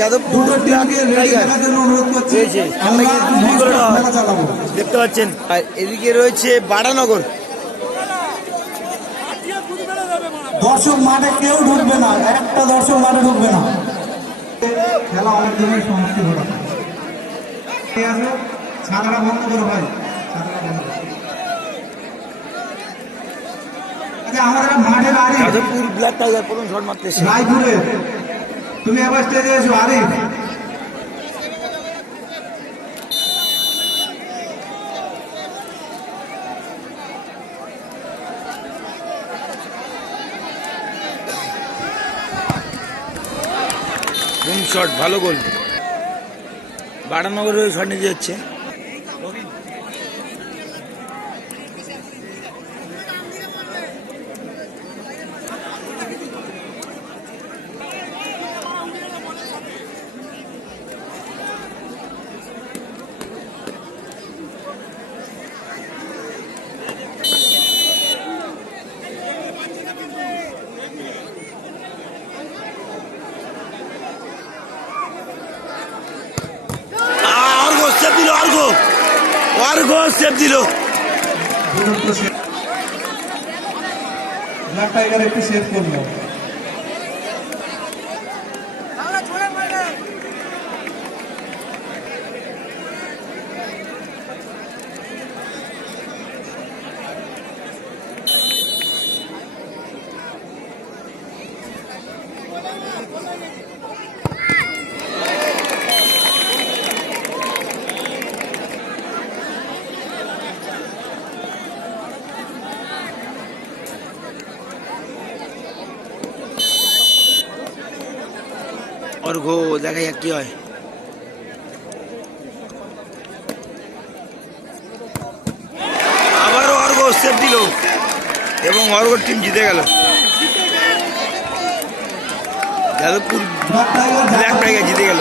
যাদবপুর দেখতে পাচ্ছেন আর এদিকে রয়েছে বাড়ানগর দর্শক মাঠে কেউ ঢুকবে না একটা দর্শক মাঠে ঢুকবে না। খেলা অনেক দিনের সমাপ্তি ঘটা ছাতাটা বন্ধ করো ভাই। আচ্ছা যাদবপুর ব্ল্যাক টাইগার প্রথম শট মারতেছে রায়পুরে। তুমি আবার স্টেজে এসো আরিফ। শট ভালো গোল বাড়ানগরের শট নিয়ে যাচ্ছে অর্ঘ সেভ আর অর্ঘ সেভ দিল। ব্ল্যাক টাইগার একটু সেভ করল। অর্ঘ দেখা যাক কি হয়। আবারও অর্ঘ সেফ দিল এবং অর্ঘ টিম জিতে গেল। যাদবপুর ব্ল্যাক টাইগার জিতে গেল।